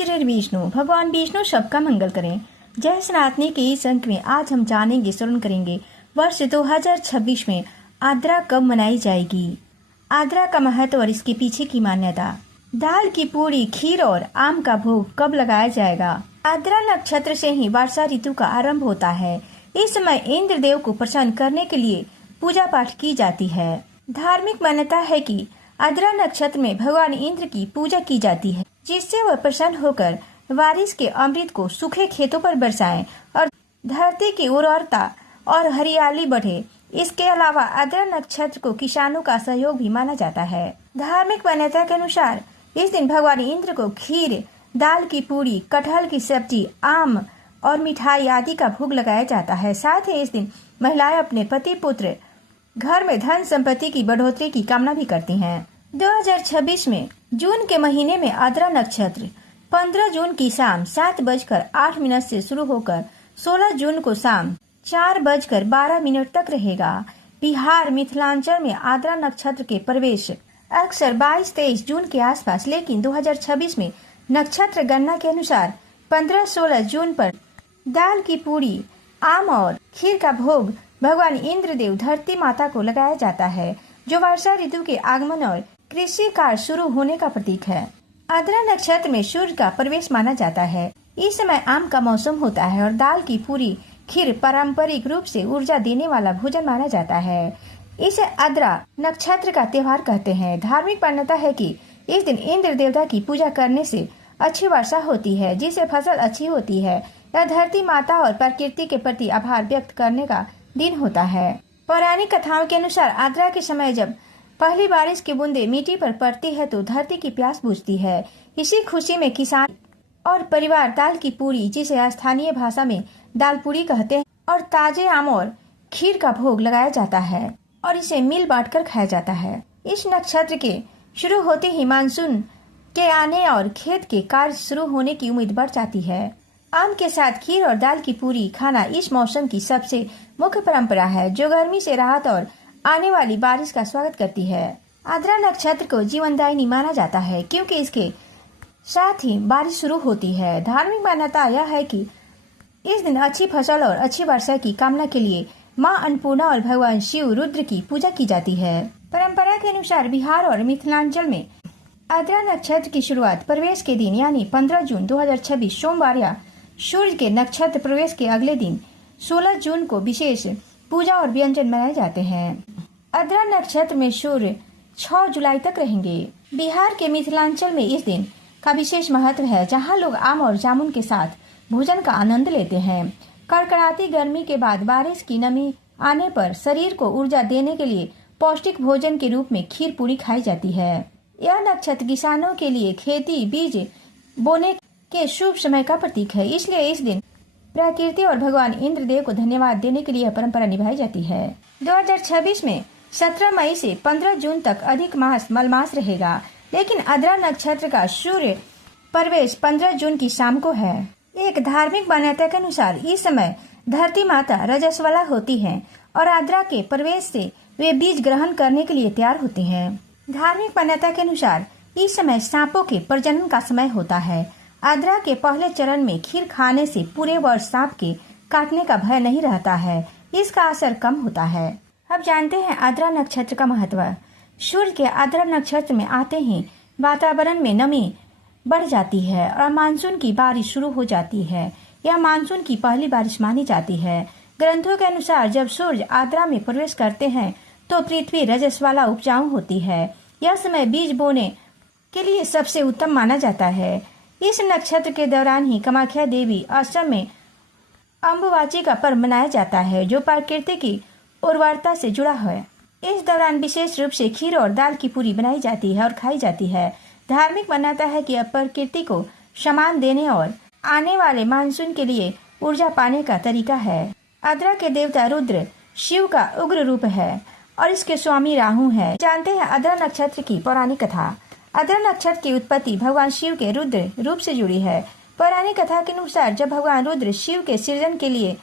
श्री विष्णु। भगवान विष्णु सबका मंगल करें। जय सनातनी के इस अंक में आज हम जानेंगे, श्रवण करेंगे वर्ष 2026 में आद्रा कब मनाई जाएगी, आद्रा का महत्व और इसके पीछे की मान्यता, दाल की पूरी, खीर और आम का भोग कब लगाया जाएगा। आद्रा नक्षत्र से ही वर्षा ऋतु का आरंभ होता है। इस समय इंद्र देव को प्रसन्न करने के लिए पूजा पाठ की जाती है। धार्मिक मान्यता है कि आद्रा नक्षत्र में भगवान इंद्र की पूजा की जाती है, जिससे वह प्रसन्न होकर बारिश के अमृत को सूखे खेतों पर बरसाएं और धरती की उर्वरता और हरियाली बढ़े। इसके अलावा आद्रा नक्षत्र को किसानों का सहयोग भी माना जाता है। धार्मिक मान्यता के अनुसार इस दिन भगवान इंद्र को खीर, दाल की पूरी, कटहल की सब्जी, आम और मिठाई आदि का भोग लगाया जाता है। साथ ही इस दिन महिलाएं अपने पति पुत्र, घर में धन संपत्ति की बढ़ोतरी की कामना भी करती हैं। 2026 में जून के महीने में आद्रा नक्षत्र 15 जून की शाम 7:08 से शुरू होकर 16 जून को शाम 4:12 तक रहेगा। बिहार मिथिलांचल में आद्रा नक्षत्र के प्रवेश अक्सर 22-23 जून के आसपास, लेकिन 2026 में नक्षत्र गणना के अनुसार 15-16 जून पर दाल की पूरी, आम और खीर का भोग भगवान इंद्रदेव धरती माता को लगाया जाता है, जो वर्षा ऋतु के आगमन और कृषि कार्य शुरू होने का प्रतीक है। आद्रा नक्षत्र में सूर्य का प्रवेश माना जाता है। इस समय आम का मौसम होता है और दाल की पूरी, खीर पारंपरिक रूप से ऊर्जा देने वाला भोजन माना जाता है। इसे आद्रा नक्षत्र का त्योहार कहते हैं। धार्मिक मान्यता है कि इस दिन इंद्र देवता की पूजा करने से अच्छी वर्षा होती है, जिससे फसल अच्छी होती है। यह धरती माता और प्रकृति के प्रति आभार व्यक्त करने का दिन होता है। पौराणिक कथाओं के अनुसार आद्रा के समय जब पहली बारिश की बूंदें मिट्टी पर पड़ती है तो धरती की प्यास बुझती है। इसी खुशी में किसान और परिवार दाल की पूरी, जिसे स्थानीय भाषा में दाल पूरी कहते हैं, और ताजे आम और खीर का भोग लगाया जाता है और इसे मिल बांटकर खाया जाता है। इस नक्षत्र के शुरू होते ही मानसून के आने और खेत के कार्य शुरू होने की उम्मीद बढ़ जाती है। आम के साथ खीर और दाल की पूरी खाना इस मौसम की सबसे मुख्य परंपरा है, जो गर्मी से राहत और आने वाली बारिश का स्वागत करती है। आद्रा नक्षत्र को जीवनदायिनी माना जाता है, क्योंकि इसके साथ ही बारिश शुरू होती है। धार्मिक मान्यता यह है कि इस दिन अच्छी फसल और अच्छी वर्षा की कामना के लिए माँ अन्नपूर्णा और भगवान शिव रुद्र की पूजा की जाती है। परंपरा के अनुसार बिहार और मिथिलांचल में आद्रा नक्षत्र की शुरुआत प्रवेश के दिन यानी 15 जून 2026 सोमवार या सूर्य के नक्षत्र प्रवेश के अगले दिन 16 जून को विशेष पूजा और व्यंजन मनाए जाते हैं। आद्रा नक्षत्र में सूर्य 6 जुलाई तक रहेंगे। बिहार के मिथिलांचल में इस दिन का विशेष महत्व है, जहां लोग आम और जामुन के साथ भोजन का आनंद लेते हैं। कड़कड़ाती गर्मी के बाद बारिश की नमी आने पर शरीर को ऊर्जा देने के लिए पौष्टिक भोजन के रूप में खीर पूरी खाई जाती है। यह नक्षत्र किसानों के लिए खेती, बीज बोने के शुभ समय का प्रतीक है, इसलिए इस दिन प्रकृति और भगवान इंद्र देव को धन्यवाद देने के लिए यह परंपरा निभाई जाती है। 2026 में 17 मई से 15 जून तक अधिक मास मलमास रहेगा, लेकिन आद्रा नक्षत्र का सूर्य प्रवेश 15 जून की शाम को है। एक धार्मिक मान्यता के अनुसार इस समय धरती माता रजस्वला होती हैं और आद्रा के प्रवेश से वे बीज ग्रहण करने के लिए तैयार होती हैं। धार्मिक मान्यता के अनुसार इस समय सांपों के प्रजनन का समय होता है। आद्रा के पहले चरण में खीर खाने से पूरे वर्ष सांप के काटने का भय नहीं रहता है, इसका असर कम होता है। अब जानते हैं आद्रा नक्षत्र का महत्व। सूर्य के आद्रा नक्षत्र में आते ही वातावरण में नमी बढ़ जाती है और मानसून की बारिश शुरू हो जाती है। यह मानसून की पहली बारिश मानी जाती है। ग्रंथों के अनुसार जब सूर्य आद्रा में प्रवेश करते हैं तो पृथ्वी रजस्वला उपजाऊ होती है। यह समय बीज बोने के लिए सबसे उत्तम माना जाता है। इस नक्षत्र के दौरान ही कामाख्या देवी असम में अम्बुबाची का पर्व मनाया जाता है, जो प्रकृति की उर्वरता से जुड़ा है। इस दौरान विशेष रूप से खीर और दाल की पूरी बनाई जाती है और खाई जाती है। धार्मिक मान्यता है कि अब प्रकृति को सम्मान देने और आने वाले मानसून के लिए ऊर्जा पाने का तरीका है। आद्रा के देवता रुद्र शिव का उग्र रूप है और इसके स्वामी राहु है। जानते हैं आद्रा नक्षत्र की पौराणिक कथा। आद्रा नक्षत्र की उत्पत्ति भगवान शिव के रुद्र रूप से जुड़ी है। पौराणिक कथा के अनुसार जब भगवान रुद्र शिव के सृजन के लिए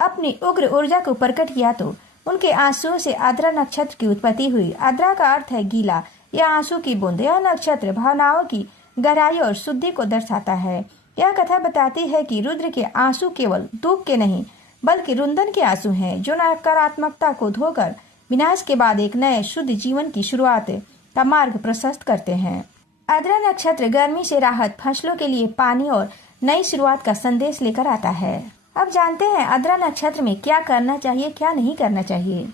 अपनी उग्र ऊर्जा को प्रकट किया तो उनके आंसुओं से आद्रा नक्षत्र की उत्पत्ति हुई। आद्रा का अर्थ है गीला या आंसू की बूंद। यह नक्षत्र भावनाओं की गहराई और शुद्धि को दर्शाता है। यह कथा बताती है कि रुद्र के आंसू केवल दुख के नहीं बल्कि रुंदन के आंसू हैं, जो नकारात्मकता को धोकर विनाश के बाद एक नए शुद्ध जीवन की शुरुआत का मार्ग प्रशस्त करते हैं। आद्रा नक्षत्र गर्मी से राहत, फसलों के लिए पानी और नई शुरुआत का संदेश लेकर आता है। अब जानते हैं आद्रा नक्षत्र में क्या करना चाहिए, क्या नहीं करना चाहिए।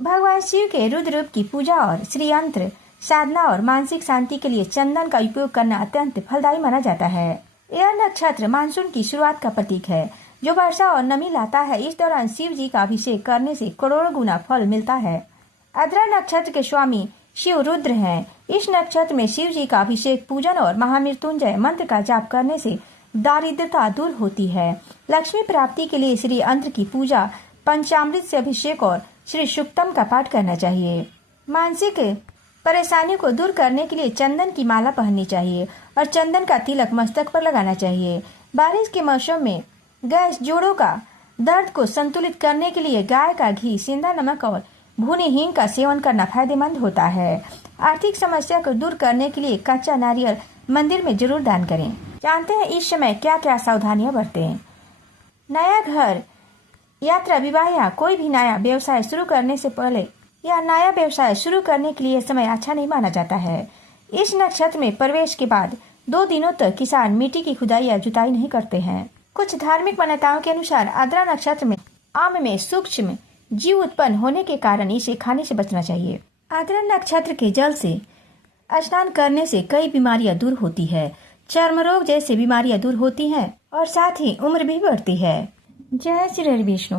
भगवान शिव के रुद्र रूप की पूजा और श्री यंत्र साधना और मानसिक शांति के लिए चंदन का उपयोग करना अत्यंत फलदायी माना जाता है। यह नक्षत्र मानसून की शुरुआत का प्रतीक है, जो वर्षा और नमी लाता है। इस दौरान शिव जी का अभिषेक करने से करोड़ों गुना फल मिलता है। आद्रा नक्षत्र के स्वामी शिव रुद्र हैं। इस नक्षत्र में शिव जी का अभिषेक, पूजन और महामृत्युंजय मंत्र का जाप करने से दारिद्रता दूर होती है। लक्ष्मी प्राप्ति के लिए श्री यंत्र की पूजा, पंचामृत से अभिषेक और श्री सुक्तम का पाठ करना चाहिए। मानसिक परेशानी को दूर करने के लिए चंदन की माला पहननी चाहिए और चंदन का तिलक मस्तक पर लगाना चाहिए। बारिश के मौसम में गैस जोड़ों का दर्द को संतुलित करने के लिए गाय का घी, सेंधा नमक और भुनी हींग का सेवन करना फायदेमंद होता है। आर्थिक समस्या को दूर करने के लिए कच्चा नारियल मंदिर में जरूर दान करें। जानते हैं इस समय क्या क्या सावधानियां बरतें। नया घर, यात्रा, विवाह या कोई भी नया व्यवसाय शुरू करने से पहले या नया व्यवसाय शुरू करने के लिए समय अच्छा नहीं माना जाता है। इस नक्षत्र में प्रवेश के बाद 2 दिनों तक किसान मिट्टी की खुदाई या जुताई नहीं करते हैं। कुछ धार्मिक मान्यताओं के अनुसार आद्रा नक्षत्र में आम में सूक्ष्म जीव उत्पन्न होने के कारण इसे खाने से बचना चाहिए। आद्रा नक्षत्र के जल से स्नान करने से कई बीमारियां दूर होती है। चर्म रोग जैसी बीमारियां दूर होती हैं और साथ ही उम्र भी बढ़ती है। जय श्री हरि विष्णु।